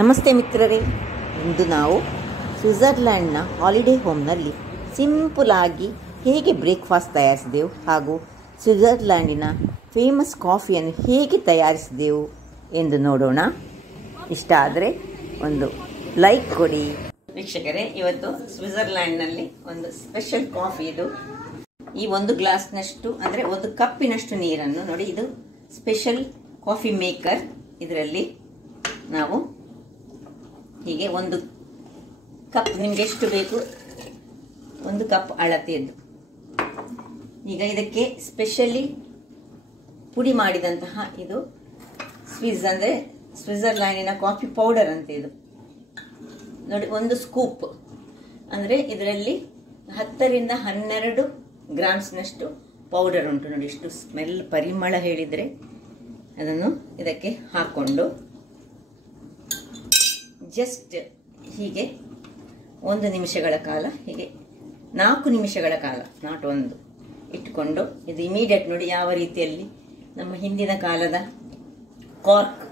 ನಮಸ್ತೆ ಮಿತ್ರರೇ, ಇಂದು ನಾವು ಸ್ವಿಟ್ಜರ್ಲ್ಯಾಂಡ್ನ ಹಾಲಿಡೇ ಹೋಮ್ನಲ್ಲಿ ಸಿಂಪಲ್ ಆಗಿ ಹೇಗೆ ಬ್ರೇಕ್ಫಾಸ್ಟ್ ತಯಾರಿಸಿದೆವು ಹಾಗೂ ಸ್ವಿಟ್ಜರ್ಲ್ಯಾಂಡಿನ ಫೇಮಸ್ ಕಾಫಿಯನ್ನು ಹೇಗೆ ತಯಾರಿಸಿದೆವು ಎಂದು ನೋಡೋಣ. ಇಷ್ಟ ಆದರೆ ಒಂದು ಲೈಕ್ ಕೊಡಿ. ವೀಕ್ಷಕರೇ, ಇವತ್ತು ಸ್ವಿಟ್ಜರ್ಲ್ಯಾಂಡ್ನಲ್ಲಿ ಒಂದು ಸ್ಪೆಷಲ್ ಕಾಫಿ. ಇದು ಈ ಒಂದು ಗ್ಲಾಸ್ನಷ್ಟು ಅಂದರೆ ಒಂದು ಕಪ್ಪಿನಷ್ಟು ನೀರನ್ನು ನೋಡಿ, ಇದು ಸ್ಪೆಷಲ್ ಕಾಫಿ ಮೇಕರ್. ಇದರಲ್ಲಿ ನಾವು ಹೀಗೆ ಒಂದು ಕಪ್, ನಿಮಗೆ ಎಷ್ಟು ಬೇಕು ಒಂದು ಕಪ್ ಅಳತೆಯದ್ದು. ಈಗ ಇದಕ್ಕೆ ಸ್ಪೆಷಲಿ ಪುಡಿ ಮಾಡಿದಂತಹ ಇದು ಸ್ವಿಸ್ ಅಂದರೆ ಸ್ವಿಟ್ಜರ್ಲ್ಯಾಂಡಿನ ಕಾಫಿ ಪೌಡರ್ ಅಂತ ಇದು ನೋಡಿ, ಒಂದು ಸ್ಕೂಪ್ ಅಂದರೆ ಇದರಲ್ಲಿ 10 ರಿಂದ 12 ಗ್ರಾಮ್ಸ್ನಷ್ಟು ಪೌಡರ್ ಉಂಟು ನೋಡಿ. ಇಷ್ಟು ಸ್ಮೆಲ್ ಪರಿಮಳ ಹೇಳಿದರೆ ಅದನ್ನು ಇದಕ್ಕೆ ಹಾಕ್ಕೊಂಡು ಜಸ್ಟ್ ಹೀಗೆ 1 ನಿಮಿಷಗಳ ಕಾಲ, ಹೀಗೆ 4 ನಿಮಿಷಗಳ ಕಾಲ, ನಾಟ್ ಒಂದು, ಇಟ್ಕೊಂಡು ಇದು ಇಮಿಡಿಯೇಟ್ ನೋಡಿ ಯಾವ ರೀತಿಯಲ್ಲಿ ನಮ್ಮ ಹಿಂದಿನ ಕಾಲದ ಕಾರ್ಕ್.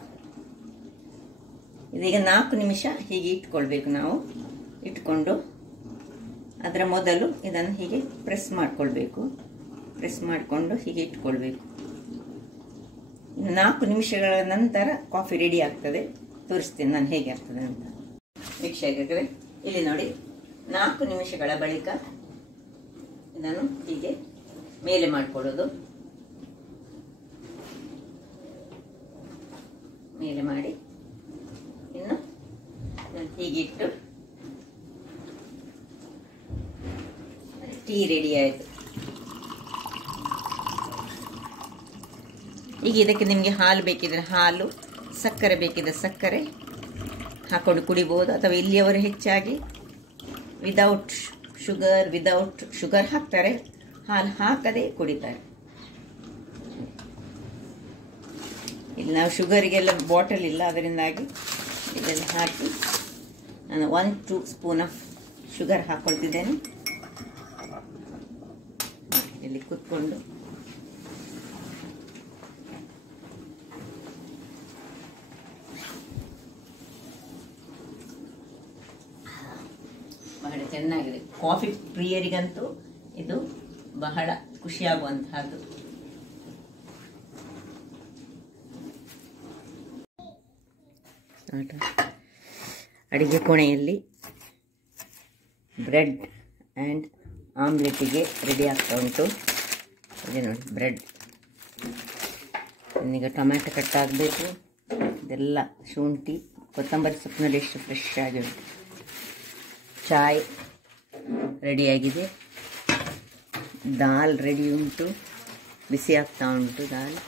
ಇದೀಗ 4 ನಿಮಿಷ ಹೀಗೆ ಇಟ್ಕೊಳ್ಬೇಕು. ನಾವು ಇಟ್ಕೊಂಡು ಅದರ ಮೊದಲು ಇದನ್ನು ಹೀಗೆ ಪ್ರೆಸ್ ಮಾಡಿಕೊಳ್ಬೇಕು. ಪ್ರೆಸ್ ಮಾಡಿಕೊಂಡು ಹೀಗೆ ಇಟ್ಕೊಳ್ಬೇಕು. 4 ನಿಮಿಷಗಳ ನಂತರ ಕಾಫಿ ರೆಡಿ ಆಗ್ತದೆ. ತೋರಿಸ್ತೀನಿ ನಾನು ಹೇಗೆ ಆಗ್ತದೆ ಅಂತ. ವೀಕ್ಷಕರೇ, ಇಲ್ಲಿ ನೋಡಿ 4 ನಿಮಿಷಗಳ ಬಳಿಕ ಇದನ್ನು ಹೀಗೆ ಮೇಲೆ ಮಾಡಿಕೊಳ್ಳೋದು. ಮೇಲೆ ಮಾಡಿ ಇನ್ನು ಹೀಗಿಟ್ಟು ಟೀ ರೆಡಿ ಆಯಿತು. ಈಗ ಇದಕ್ಕೆ ನಿಮಗೆ ಹಾಲು ಬೇಕಿದ್ರೆ ಹಾಲು, ಸಕ್ಕರೆ ಬೇಕಿದ್ರೆ ಸಕ್ಕರೆ ಹಾಕೊಂಡು ಕುಡಿಬೋದು. ಅಥವಾ ಇಲ್ಲಿಯವರು ಹೆಚ್ಚಾಗಿ ವಿದೌಟ್ ಶುಗರ್ ಹಾಕ್ತಾರೆ, ಹಾಲು ಹಾಕದೆ ಕುಡಿತಾರೆ. ಇಲ್ಲಿ ನಾವು ಶುಗರಿಗೆಲ್ಲ ಬಾಟಲ್ ಇಲ್ಲ, ಅದರಿಂದಾಗಿ ಇದನ್ನು ಹಾಕಿ ನಾನು 1-2 ಸ್ಪೂನ್ ಆಫ್ ಶುಗರ್ ಹಾಕ್ಕೊಳ್ತಿದ್ದೇನೆ. ಇಲ್ಲಿ ಕೂತ್ಕೊಂಡು ಬಹಳ ಚೆನ್ನಾಗಿದೆ. ಕಾಫಿ ಪ್ರಿಯರಿಗಂತೂ ಇದು ಬಹಳ ಖುಷಿಯಾಗುವಂತಹದ್ದು. ಅಡಿಗೆ ಕೋಣೆಯಲ್ಲಿ ಬ್ರೆಡ್ ಆ್ಯಂಡ್ ಆಮ್ಲೆಟಿಗೆ ರೆಡಿ ಆಗ್ತಾ ಉಂಟು. ಇದೆ ನೋಡಿ ಬ್ರೆಡ್. ಈಗ ಟೊಮ್ಯಾಟೊ ಕಟ್ ಆಗಬೇಕು. ಇದೆಲ್ಲ ಶುಂಠಿ, ಕೊತ್ತಂಬರಿ ಸೊಪ್ಪಿನಲ್ಲಿ ಎಷ್ಟು ಫ್ರೆಶ್ ಆಗಿ ಉಂಟು. ಚಾಯ್ ರೆಡಿಯಾಗಿದೆ. ದಾಲ್ ರೆಡಿ ಉಂಟು, ಬಿಸಿ ಆಗ್ತಾ ಉಂಟು ದಾಲ್.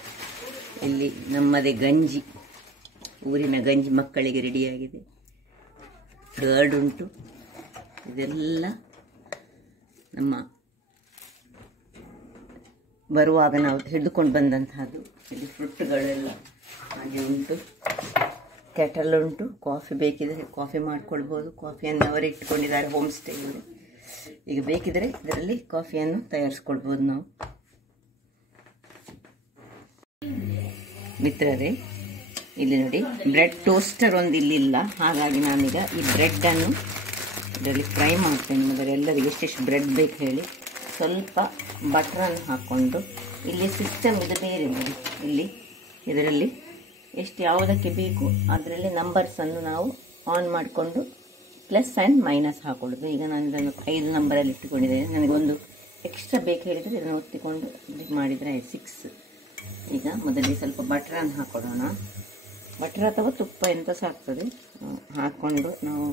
ಇಲ್ಲಿ ನಮ್ಮದೇ ಗಂಜಿ, ಊರಿನ ಗಂಜಿ ಮಕ್ಕಳಿಗೆ ರೆಡಿಯಾಗಿದೆ. ಕರ್ಡ್ ಉಂಟು. ಇದೆಲ್ಲ ನಮ್ಮ ಬರುವಾಗ ನಾವು ಹಿಡಿದುಕೊಂಡು ಬಂದಂತಹದ್ದು. ಇಲ್ಲಿ ಫ್ರೂಟ್ಗಳೆಲ್ಲ ಹಾಗೆ ಉಂಟು. ಕೆಟಲ್ ಉಂಟು. ಕಾಫಿ ಬೇಕಿದ್ರೆ ಕಾಫಿ ಮಾಡ್ಕೊಳ್ಬೋದು. ಕಾಫಿಯನ್ನು ಅವರೇ ಇಟ್ಕೊಂಡಿದ್ದಾರೆ ಹೋಮ್ ಸ್ಟೇಯಲ್ಲಿ. ಈಗ ಬೇಕಿದ್ರೆ ಇದರಲ್ಲಿ ಕಾಫಿಯನ್ನು ತಯಾರಿಸ್ಕೊಳ್ಬೋದು ನಾವು. ಮಿತ್ರರೇ, ಇಲ್ಲಿ ನೋಡಿ ಬ್ರೆಡ್ ಟೋಸ್ಟರ್ ಒಂದು ಇಲ್ಲಿಲ್ಲ, ಹಾಗಾಗಿ ನಾನೀಗ ಈ ಬ್ರೆಡ್ಡನ್ನು ಇದರಲ್ಲಿ ಫ್ರೈ ಮಾಡ್ತೇನೆ. ಮೊದಲು ಎಲ್ಲರಿಗೆ ಎಷ್ಟೆಷ್ಟು ಬ್ರೆಡ್ ಬೇಕು ಹೇಳಿ ಸ್ವಲ್ಪ ಬಟರನ್ನು ಹಾಕ್ಕೊಂಡು, ಇಲ್ಲಿ ಸಿಸ್ಟಮ್ ಇದು ಬೇರೆ ನೋಡಿ. ಇಲ್ಲಿ ಇದರಲ್ಲಿ ಎಷ್ಟು ಯಾವುದಕ್ಕೆ ಬೇಕು ಅದರಲ್ಲಿ ನಂಬರ್ಸನ್ನು ನಾವು ಆನ್ ಮಾಡಿಕೊಂಡು ಪ್ಲಸ್ ಆ್ಯಂಡ್ ಮೈನಸ್ ಹಾಕೊಳ್ಳೋದು. ಈಗ ನಾನು ಇದನ್ನು 5 ನಂಬರಲ್ಲಿ ಇಟ್ಟುಕೊಂಡಿದ್ದೇನೆ. ನನಗೊಂದು ಎಕ್ಸ್ಟ್ರಾ ಬೇಕು ಹೇಳಿದರೆ ಇದನ್ನು ಒತ್ತಿಕೊಂಡು ಇದು ಮಾಡಿದರೆ 6. ಈಗ ಮೊದಲಿಗೆ ಸ್ವಲ್ಪ ಬಟರನ್ನು ಹಾಕೊಳ್ಳೋಣ. ಬಟರ್ ಅಥವಾ ತುಪ್ಪ ಎಂತ ಸಾಕ್ತದೆ ಹಾಕ್ಕೊಂಡು ನಾವು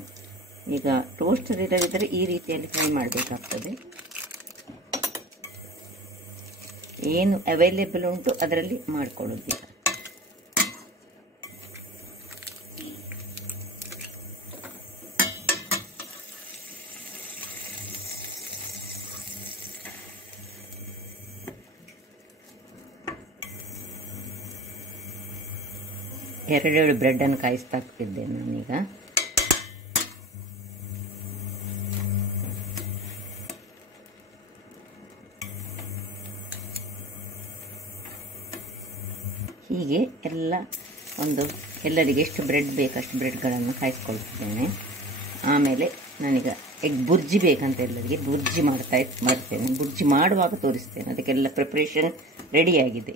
ಈಗ ಟೋಸ್ಟರ್ ಇಲ್ಲದಿದ್ದರೆ ಈ ರೀತಿಯಲ್ಲಿ ಫ್ರೈ ಮಾಡಬೇಕಾಗ್ತದೆ. ಏನು ಅವೈಲೇಬಲ್ ಉಂಟು ಅದರಲ್ಲಿ ಮಾಡಿಕೊಳ್ಳೋದು. ಈಗ ಎರಡೆರಡು ಬ್ರೆಡ್ಡನ್ನು ಕಾಯಿಸ್ತಾ ಹಾಕ್ತಿದ್ದೇನೆ ನಾನೀಗ. ಹೀಗೆ ಎಲ್ಲ ಒಂದು ಎಲ್ಲರಿಗೆ ಎಷ್ಟು ಬ್ರೆಡ್ ಬೇಕಷ್ಟು ಬ್ರೆಡ್ಗಳನ್ನು ಕಾಯಿಸ್ಕೊಳ್ತಿದ್ದೇನೆ. ಆಮೇಲೆ ನಾನೀಗ ಎಗ್ ಬುರ್ಜಿ ಬೇಕಂತ ಎಲ್ಲರಿಗೆ ಬುರ್ಜಿ ಮಾಡ್ತೇನೆ. ಬುರ್ಜಿ ಮಾಡುವಾಗ ತೋರಿಸ್ತೇನೆ. ಅದಕ್ಕೆಲ್ಲ ಪ್ರಿಪ್ರೇಷನ್ ರೆಡಿಯಾಗಿದೆ.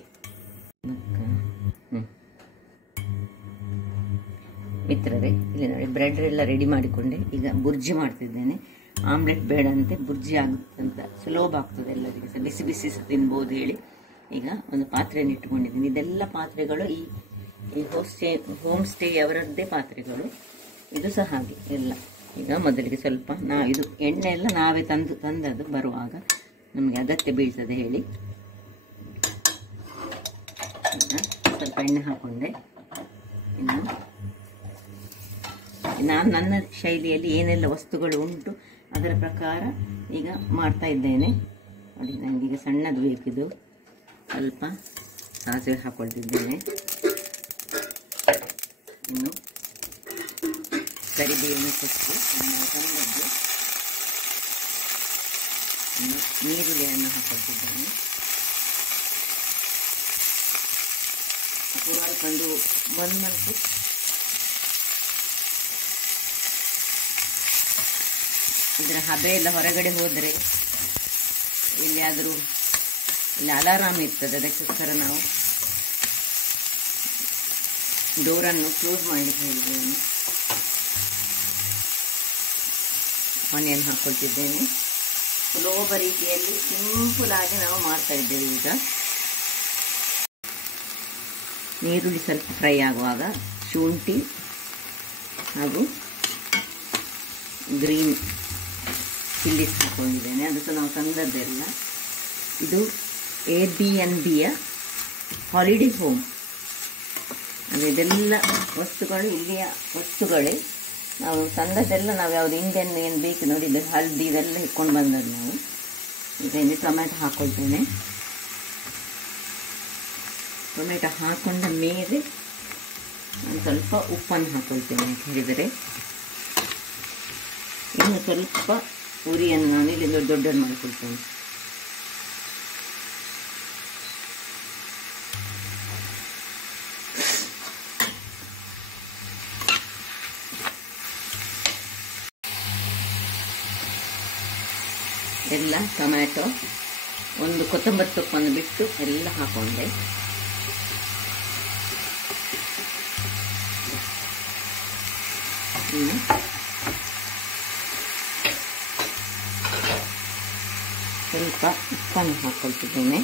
ಮಿತ್ರರೇ, ಇಲ್ಲಿ ನೋಡಿ ಬ್ರೆಡ್ ಎಲ್ಲ ರೆಡಿ ಮಾಡಿಕೊಂಡೆ. ಈಗ ಬುರ್ಜಿ ಮಾಡ್ತಿದ್ದೇನೆ. ಆಮ್ಲೆಟ್ ಬೇಡ ಅಂತೆ, ಬುರ್ಜಿ ಆಗುತ್ತೆ ಅಂತ ಸುಲಭ ಆಗ್ತದೆ ಎಲ್ಲರಿಗೆ, ಬಿಸಿ ಬಿಸಿ ತಿನ್ಬೋದು ಹೇಳಿ ಈಗ ಒಂದು ಪಾತ್ರೆಯನ್ನು ಇಟ್ಟುಕೊಂಡಿದ್ದೀನಿ. ಇದೆಲ್ಲ ಪಾತ್ರೆಗಳು ಈ ಹೋಮ್ ಸ್ಟೇ ಅವರದ್ದೇ ಪಾತ್ರೆಗಳು. ಇದು ಸಹ ಹಾಗೆ ಎಲ್ಲ. ಈಗ ಮೊದಲಿಗೆ ಸ್ವಲ್ಪ ಇದು ಎಣ್ಣೆ ಎಲ್ಲ ನಾವೇ ತಂದದ್ದು ಬರುವಾಗ ನಮಗೆ ಅಗತ್ಯ ಬೀಳ್ತದೆ ಹೇಳಿ ಸ್ವಲ್ಪ ಎಣ್ಣೆ ಹಾಕೊಂಡೆ. ಇನ್ನು ನಾನು ನನ್ನ ಶೈಲಿಯಲ್ಲಿ ಏನೆಲ್ಲ ವಸ್ತುಗಳು ಉಂಟು ಅದರ ಪ್ರಕಾರ ಈಗ ಮಾಡ್ತಾ ಇದ್ದೇನೆ. ನೋಡಿ, ನನಗೀಗ ಸಣ್ಣದು ಬೇಕಿದು. ಸ್ವಲ್ಪ ಸಾಸಿವೆ ಹಾಕೊಳ್ತಿದ್ದೇನೆ. ಇನ್ನು ಕರಿಬೇವಿನ ಸೊಪ್ಪು ತಂದದ್ದು. ಇನ್ನು ನೀರುಳ್ಳಿಯನ್ನು ಹಾಕೊಳ್ತಿದ್ದೇನೆ. ಒಂದು 1 ಮಂತ್ ಇದರ ಹಬೆ ಎಲ್ಲ ಹೊರಗಡೆ ಹೋದರೆ ಎಲ್ಲಿಯಾದರೂ ಇಲ್ಲಿ ಅಲಾರಾಮ್ ಇರ್ತದೆ. ಅದಕ್ಕೋಸ್ಕರ ನಾವು ಡೋರನ್ನು ಕ್ಲೋಸ್ ಮಾಡಲಿಕ್ಕೆ ಹೇಳಿದ್ದೇನೆ. ಆನಿಯನ್ ಹಾಕೊಳ್ತಿದ್ದೇನೆ. ಸುಲಭ ರೀತಿಯಲ್ಲಿ ಸಿಂಪಲ್ ಆಗಿ ನಾವು ಮಾಡ್ತಾ ಇದ್ದೇವೆ. ಈಗ ನೀರುಳ್ಳಿ ಸ್ವಲ್ಪ ಫ್ರೈ ಆಗುವಾಗ ಶುಂಠಿ ಹಾಗೂ ಗ್ರೀನ್ ಚಿಲ್ಲಿಸ್ ಹಾಕೊಂಡಿದ್ದೇನೆ. ಅದು ಸಹ ನಾವು ತಂದದ್ದೆಲ್ಲ. ಇದು Airbnb-ಯ ಹಾಲಿಡೇ ಹೋಮ್. ಅಂದರೆ ಇದೆಲ್ಲ ವಸ್ತುಗಳು ಇಲ್ಲಿಯ ವಸ್ತುಗಳೇ. ನಾವು ತಂದದ್ದೆಲ್ಲ ನಾವು ಯಾವುದು ಇಂಡಿಯನ್ ಏನು ಬೇಕು ನೋಡಿ, ಇದು ಹಲ್ದಿ ಇದೆಲ್ಲ ಇಟ್ಕೊಂಡು ಬಂದದ್ದು ನಾವು. ಇದರಲ್ಲಿ ಟೊಮೆಟೊ ಹಾಕ್ಕೊಳ್ತೇನೆ. ಟೊಮೆಟೊ ಹಾಕೊಂಡ ಮೇಲೆ ನಾನು ಸ್ವಲ್ಪ ಉಪ್ಪನ್ನು ಹಾಕ್ಕೊಳ್ತೇನೆ. ಅಂತ ಹೇಳಿದರೆ ಇನ್ನು ಸ್ವಲ್ಪ ಉರಿಯನ್ನು ನಾನು ಇಲ್ಲಿ ದೊಡ್ಡದು ಮಾಡಿಕೊಳ್ತೇನೆ. ಎಲ್ಲ ಟೊಮ್ಯಾಟೊ, ಒಂದು ಕೊತ್ತಂಬರಿ ಸೊಪ್ಪನ್ನು ಬಿಟ್ಟು ಎಲ್ಲ ಹಾಕೊಂಡೆ. ಇನ್ನು ಸ್ವಲ್ಪ ಉಪ್ಪನ್ನು ಹಾಕೊಳ್ತಿದ್ದೇನೆ.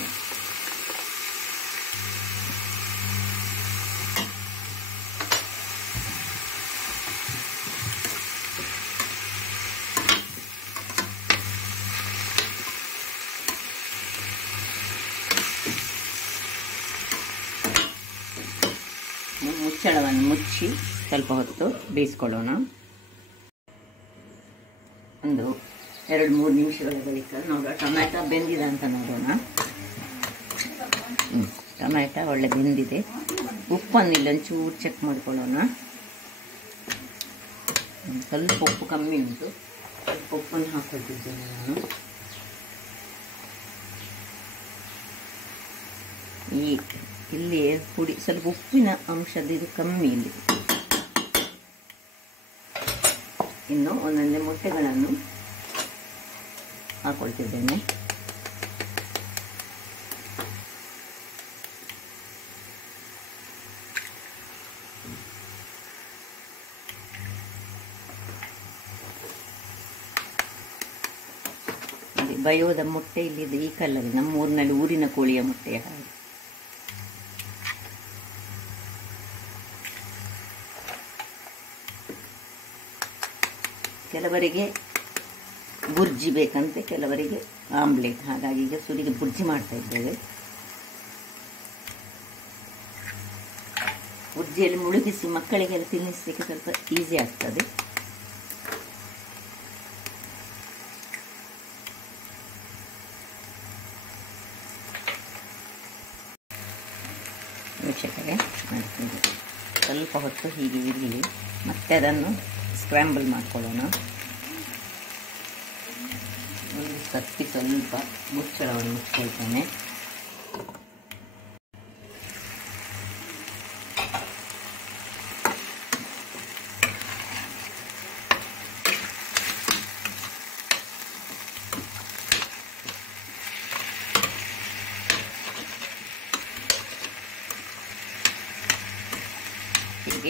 ಮುಚ್ಚಳವನ್ನು ಮುಚ್ಚಿ ಸ್ವಲ್ಪ ಹೊತ್ತು ಬೇಯಿಸ್ಕೊಳ್ಳೋಣ. ಒಂದು 2-3 ನಿಮಿಷಗಳ ಬಳಿಕ ನೋಡೋಣ ಟೊಮ್ಯಾಟೊ ಬೆಂದಿದೆ ಅಂತ ನೋಡೋಣ. ಟೊಮ್ಯಾಟೊ ಒಳ್ಳೆ ಬೆಂದಿದೆ. ಉಪ್ಪನ್ನು ಇಲ್ಲೊಂಚೂರು ಚೆಕ್ ಮಾಡ್ಕೊಳ್ಳೋಣ. ಸ್ವಲ್ಪ ಉಪ್ಪು ಕಮ್ಮಿ ಉಂಟು. ಸ್ವಲ್ಪ ಉಪ್ಪನ್ನು ಹಾಕೊಳ್ತಿದ್ದೇನೆ ನಾನು. ಇಲ್ಲಿ ಪುಡಿ ಸ್ವಲ್ಪ ಉಪ್ಪಿನ ಅಂಶದ ಇದು ಕಮ್ಮಿ ಇಲ್ಲಿ. ಇನ್ನು ಒಂದೊಂದೇ ಮೊಟ್ಟೆಗಳನ್ನು ಹಾಕೊಳ್ತಿದ್ದೇನೆ. ಬಯೋದ ಮೊಟ್ಟೆ ಇಲ್ಲಿದೆ ಈ ಕಲರ್, ನಮ್ಮ ಊರಿನಲ್ಲಿ ಊರಿನ ಕೋಳಿಯ ಮೊಟ್ಟೆಯ ಹಾಗೆ. ಕೆಲವರಿಗೆ ಬುರ್ಜಿ ಬೇಕಂತೆ, ಕೆಲವರಿಗೆ ಆಮ್ಲೆಟ್. ಹಾಗಾಗಿ ಈಗ ಸುರಿಗೆ ಬುರ್ಜಿ ಮಾಡ್ತಾ ಇದ್ದೇವೆ. ಬುರ್ಜಿಯಲ್ಲಿ ಮುಳುಗಿಸಿ ಮಕ್ಕಳಿಗೆಲ್ಲ ತಿನ್ನಿಸಲಿಕ್ಕೆ ಸ್ವಲ್ಪ ಈಸಿ ಆಗ್ತದೆ. ವೀಕ್ಷಕರೇ, ಸ್ವಲ್ಪ ಹೊತ್ತು ಹೀಗೆ ಇರಲಿ, ಮತ್ತೆ ಅದನ್ನು ಸ್ಕ್ರಾಂಬಲ್ ಮಾಡ್ಕೊಳ್ಳೋಣ. ಒಂದು ಸತ್ತಿ ಸ್ವಲ್ಪ ಮುಚ್ಚಳವನ್ನು ಮುಚ್ಕೊಳ್ತೇನೆ.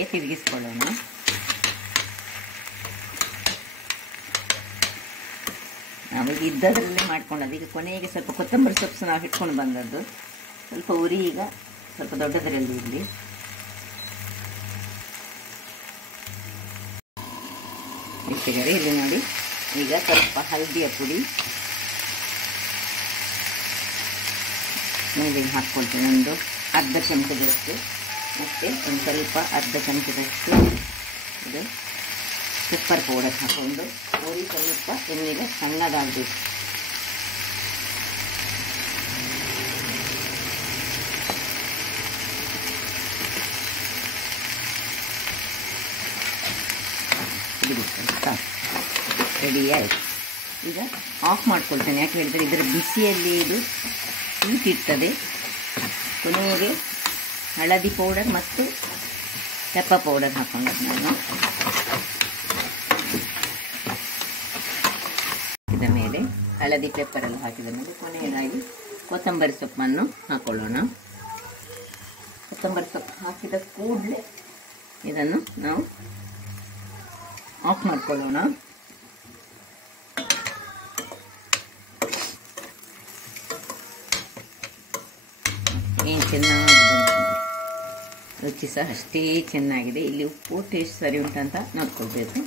ಹಾಗೆ ತಿರುಗಿಸ್ಕೊಳ್ಳೋಣ. ನಾವೀಗ ಇದ್ದದರಲ್ಲೇ ಮಾಡ್ಕೊಂಡದ್ದು. ಈಗ ಕೊನೆಗೆ ಸ್ವಲ್ಪ ಕೊತ್ತಂಬರಿ ಸೊಪ್ಪು ನಾವು ಇಟ್ಕೊಂಡು ಬಂದದ್ದು. ಸ್ವಲ್ಪ ಉರಿ ಈಗ ಸ್ವಲ್ಪ ದೊಡ್ಡದರಲ್ಲಿ ಇರಲಿ. ವೀಕ್ಷಕರೇ, ಇಲ್ಲಿ ನೋಡಿ ಈಗ ಸ್ವಲ್ಪ ಹಳದಿಯ ಪುಡಿ ಮೇಲೆ ಹಾಕ್ಕೊಳ್ತೇನೆ, ಒಂದು ಅರ್ಧ ಚಮಚದಷ್ಟು. ಮತ್ತು ಒಂದು ಸ್ವಲ್ಪ ಅರ್ಧ ಚಮಚದಷ್ಟು ಇದು ಪೆಪ್ಪರ್ ಪೌಡರ್ ಹಾಕೊಂಡು ಪುಡಿ ಸ್ವಲ್ಪ ಎಣ್ಣೆಗೆ ಸಣ್ಣದಾಗಬೇಕು. ರೆಡಿ ಆಯಿತು. ಈಗ ಆಫ್ ಮಾಡ್ಕೊಳ್ತೇನೆ. ಯಾಕೆ ಹೇಳಿದರೆ ಇದರ ಬಿಸಿಯಲ್ಲಿ ಇದು ಹೀಟ್ ಇರ್ತದೆ. ಕೊನೆಗೆ ಹಳದಿ ಪೌಡರ್ ಮತ್ತು ಪೆಪ್ಪರ್ ಪೌಡರ್ ಹಾಕೊಂಡು ನಾನು ಇದರ ಮೇಲೆ ಹಳದಿ ಪೆಪ್ಪರ್ ಎಲ್ಲ ಹಾಕಿದ ಮೇಲೆ ಕೊನೆಯದಾಗಿ ಕೊತ್ತಂಬರಿ ಸೊಪ್ಪನ್ನು ಹಾಕೊಳ್ಳೋಣ. ಕೊತ್ತಂಬರಿ ಸೊಪ್ಪು ಹಾಕಿದ ಕೂಡಲೇ ಇದನ್ನು ನಾವು ಆಫ್ ಮಾಡ್ಕೊಳ್ಳೋಣ. ಏನು ಚೆನ್ನಾಗಿ ಬಂತು, ರುಚಿ ಸಹ ಅಷ್ಟೇ ಚೆನ್ನಾಗಿದೆ. ಇಲ್ಲಿ ಉಪ್ಪು ಟೇಸ್ಟ್ ಸರಿ ಉಂಟಂತ ನೋಡ್ಕೊಳ್ಬೇಕು.